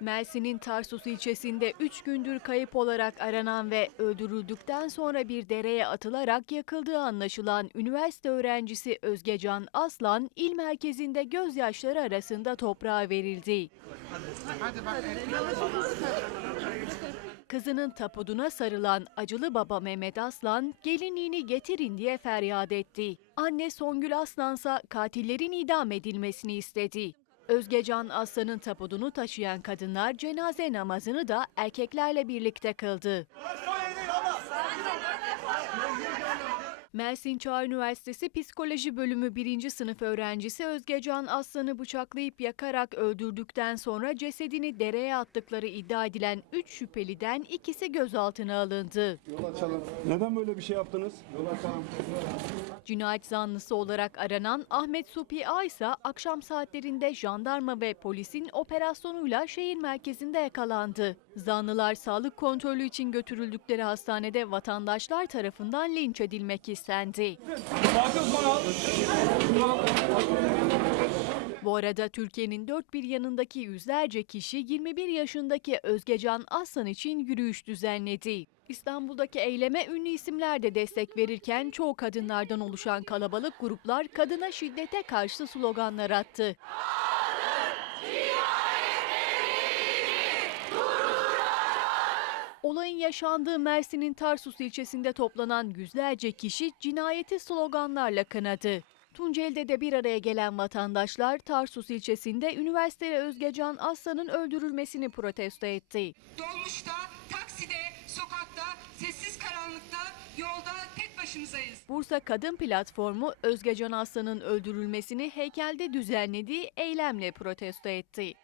Mersin'in Tarsus ilçesinde 3 gündür kayıp olarak aranan ve öldürüldükten sonra bir dereye atılarak yakıldığı anlaşılan üniversite öğrencisi Özgecan Aslan, il merkezinde gözyaşları arasında toprağa verildi. Kızının tapuduna sarılan acılı baba Mehmet Aslan, gelinliğini getirin diye feryat etti. Anne Songül Aslansa katillerin idam edilmesini istedi. Özgecan Aslan'ın tapudunu taşıyan kadınlar cenaze namazını da erkeklerle birlikte kıldı. Mersin Çağ Üniversitesi Psikoloji Bölümü 1. sınıf öğrencisi Özgecan Aslan'ı bıçaklayıp yakarak öldürdükten sonra cesedini dereye attıkları iddia edilen 3 şüpheliden ikisi gözaltına alındı. Yol açalım. Neden böyle bir şey yaptınız? Yol açalım. Cinayet zanlısı olarak aranan Ahmet Supi A ise akşam saatlerinde jandarma ve polisin operasyonuyla şehir merkezinde yakalandı. Zanlılar sağlık kontrolü için götürüldükleri hastanede vatandaşlar tarafından linç edilmek istendi. Bu arada Türkiye'nin dört bir yanındaki yüzlerce kişi 21 yaşındaki Özgecan Aslan için yürüyüş düzenledi. İstanbul'daki eyleme ünlü isimler de destek verirken çoğu kadınlardan oluşan kalabalık gruplar kadına şiddete karşı sloganlar attı. Yaşandığı Mersin'in Tarsus ilçesinde toplanan yüzlerce kişi cinayeti sloganlarla kınadı. Tunceli'de de bir araya gelen vatandaşlar Tarsus ilçesinde üniversiteli Özgecan Aslan'ın öldürülmesini protesto etti. Dolmuşta, takside, sokakta, sessiz karanlıkta, yolda tek başımızayız. Bursa Kadın Platformu Özgecan Aslan'ın öldürülmesini heykelde düzenlediği eylemle protesto etti.